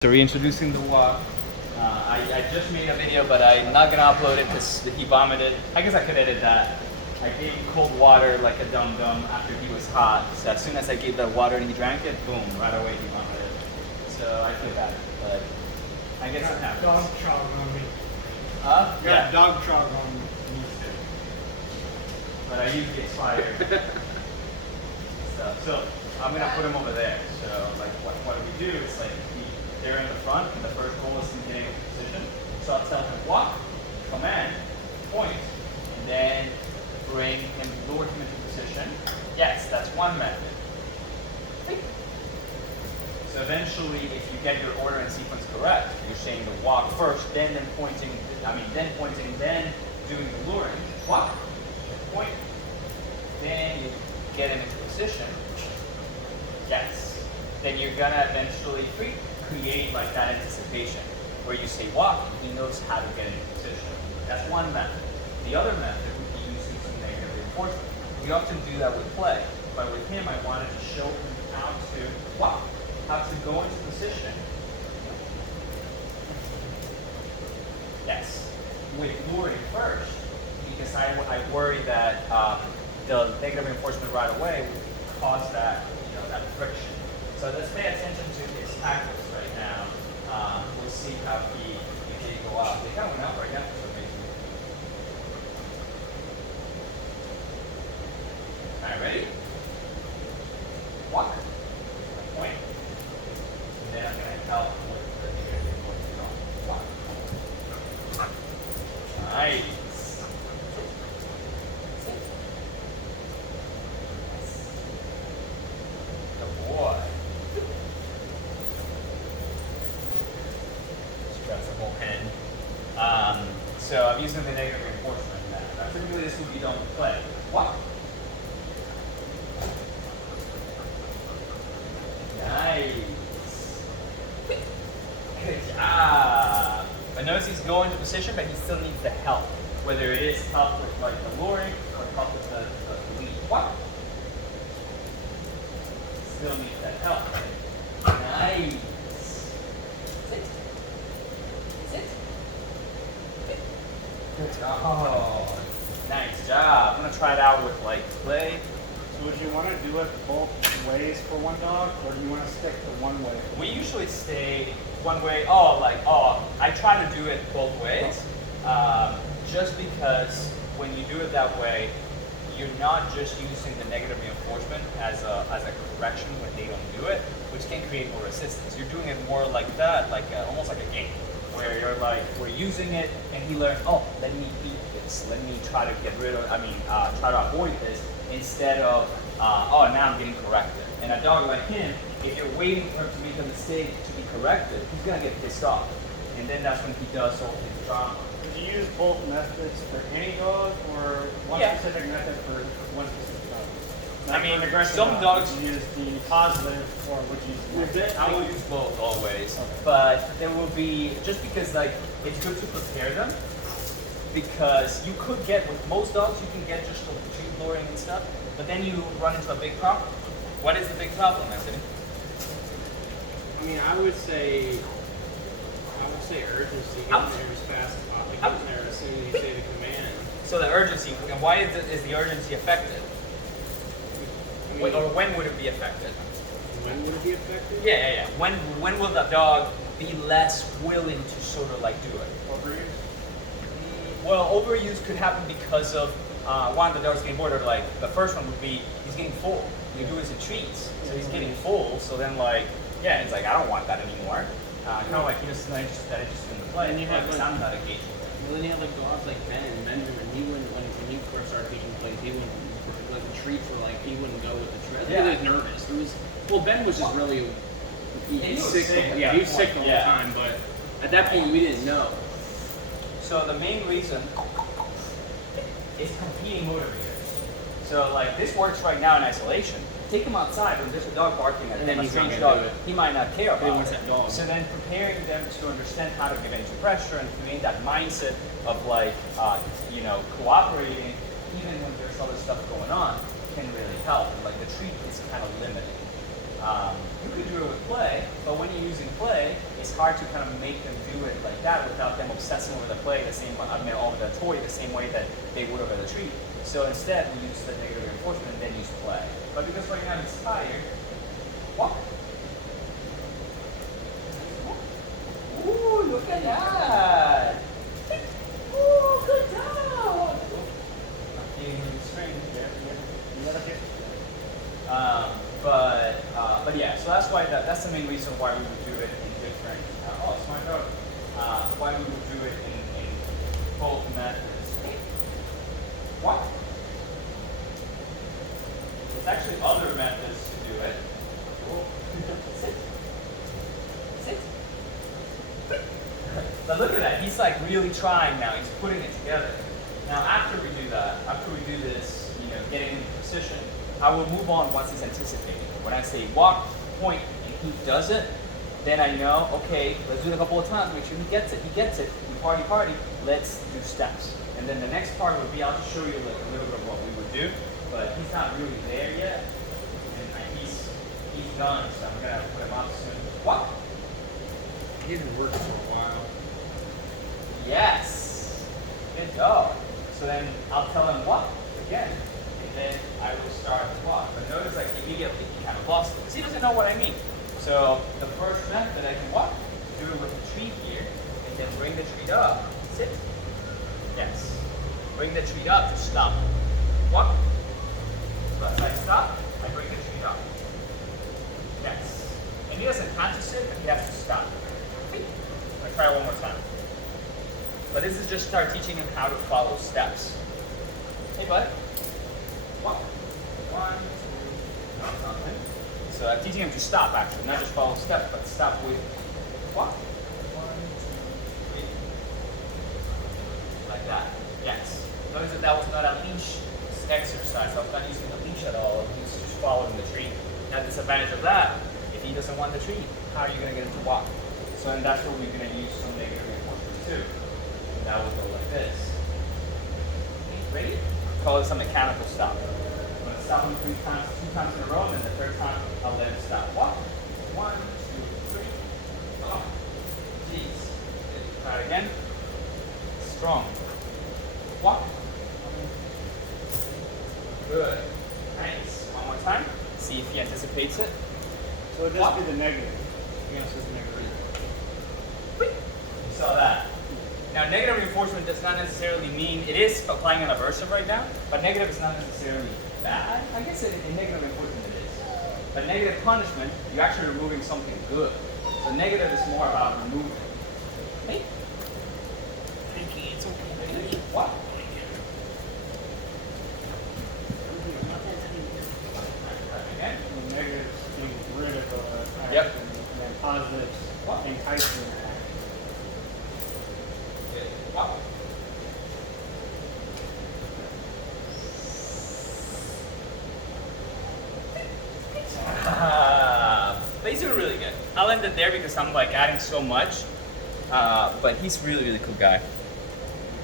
So reintroducing the walk. I just made a video, but I'm not gonna upload it because he vomited. I guess I could edit that. I gave him cold water like a dum-dum after he was hot. So as soon as I gave that water and he drank it, boom, right away he vomited. So I feel bad, but I guess it happens. Dog chog on me. Yeah. Dog chog on me. But I usually get fired. So I'm gonna put him over there. So like what we do is like they're in the front, and the first goal is in getting a position. So I'll tell him walk, command, point, and then bring him, lure him into position. Yes, that's one method. So eventually, if you get your order and sequence correct, you're saying the walk first, then pointing, then doing the luring. Walk, point, then you get him into position. Yes. Then you're gonna eventually create like that anticipation where you say walk and he knows how to get into position. That's one method. The other method would be using some negative reinforcement. We often do that with play, but with him I wanted to show him how to walk, how to go into position. Yes. With luring first, because I worry that the negative reinforcement right away would cause that, that friction. So let's pay attention to his tackles right now. We'll see how they go out. They kind of went out right now for some reason. All right, ready? Walk. Point. And then I'm going to help with the negative reinforcement. Walk. Nice. That's the whole hand. So I'm using the negative reinforcement in that. Now, typically this would be done with play. Walk. Nice. Good job. But notice he's going to position, but he still needs the help. Whether it is help with like the luring or help with the lead. Walk. Still needs that help. Nice. Good job. Oh, nice job. I'm gonna try it out with like play. So would you want to do it both ways for one dog, or do you want to stick to one way? We usually stay one way. I try to do it both ways. Just because when you do it that way, you're not just using the negative reinforcement as a correction when they don't do it, which can create more resistance. You're doing it more like that, almost like a game, where you're like, we're using it, and he learned, oh, let me beat this, let me try to get rid of, try to avoid this, instead of, oh, now I'm getting corrected. And a dog like him, if you're waiting for him to make a mistake to be corrected, he's gonna get pissed off. And then that's when he does all his drama. Would you use both methods for any dog, or one specific method for one specific dog? Like some dogs would you use the positive, or would you use I will use both always, but there will be, just because like it's good to prepare them, because you could get, with most dogs you can get just the retrieve luring and stuff, but then you run into a big problem. What is the big problem, Anthony? I would say urgency. Get in there as fast as possible. Get in there as soon as you say the command. So the urgency, and why is the urgency affected? Or when would it be affected? When would it be affected? Yeah. When will the dog be less willing to sort of like do it? overuse? Well, overuse could happen because of one, the dog's getting bored, or like the first one would be he's getting full. You do his treats, so he's getting full. So then it's like I don't want that anymore. Kind of like he just not interested in the play. And you have I'm not engaged. Well, then you have like dogs like Ben and Benjamin. He wouldn't when he first started teaching plays. He wouldn't like the treats were like he wouldn't go with the treats. Yeah. He was nervous. Ben was just really He was sick. sick at Yeah, that he was sick point. all the time. But at that point, we didn't know. So the main reason is competing motivators. So like this works right now in isolation. Take him outside when there's a dog barking at And him, then a he's not strange gonna dog, do it. he might not care He about wants it. that dog. So then preparing them to understand how to get into pressure and create that mindset of cooperating even when there's other stuff going on can really help. Like the treat is kind of limiting. You could do it with play, but when you're using play, it's hard to kind of make them do it like that without them obsessing over the play the same, over the toy the same way that they would over the treat. So instead, we use the negative reinforcement and then use play. But because right now he's tired, walk. Ooh, look at that. Ooh, good dog. Giving him strength. But yeah, so that's why that's the main reason why we would do it in different. Oh, it's my dog. Why we would do it in both methods. What? There's actually other methods to do it. Sit. Sit. But look at that. He's like really trying now. He's putting it together. Now after we do that, after we do this, getting into position, I will move on once he's anticipating. When I say walk, point, and he does it, then I know, okay, let's do it a couple of times, make sure he gets it, we party, let's do steps. And then the next part would be, I'll just show you like a little bit of what we would do, but he's not really there yet, and he's done, so I'm gonna put him up soon. Walk. He's been working for a while. Yes. Good dog. So then I'll tell him walk again. And then I will start to walk. But notice like immediately he kind of lost it because he doesn't know what I mean. So the first method I can walk, do it with the treat here, and then bring the treat up. Sit. Yes. Bring the treat up to stop. Walk. So as I stop, I bring the treat up. Yes. And he doesn't have to sit, but he has to stop. I'll try one more time. But this is just start teaching him how to follow steps. Hey, bud. Walk. 1, 2, something. So I'm teaching him to stop, actually, not just follow steps, but stop with walk. 1, 2, 3. Like that. Yes. Notice that was not a leash exercise. I was not using the leash at all. He was just following the treat. Now, the disadvantage of that, if he doesn't want the treat, how are you going to get him to walk? So then that's where we're going to use some negative reinforcement too. And that will go like this. Okay, ready? Call this a mechanical stop. I'm going to stop him 2 times in a row, and then the third time I'll let him stop. Walk. 1, 2, 3. Oh, jeez. Good. Try it again. Strong. Walk. Good. Nice. One more time. See if he anticipates it. So it'll just be the negative. Yes, it's negative. You saw that. Now, negative reinforcement does not necessarily mean, it is applying an aversive right now, but negative is not necessarily bad. I guess in negative reinforcement it is. But negative punishment, you're actually removing something good. So negative is more about removing. Hey? It's okay. What? Again? The negatives being rid of action, Yep. and then positives enticing the action. Wow. But he's doing really good. I'll end it there because I'm like adding so much. But he's really, really cool guy.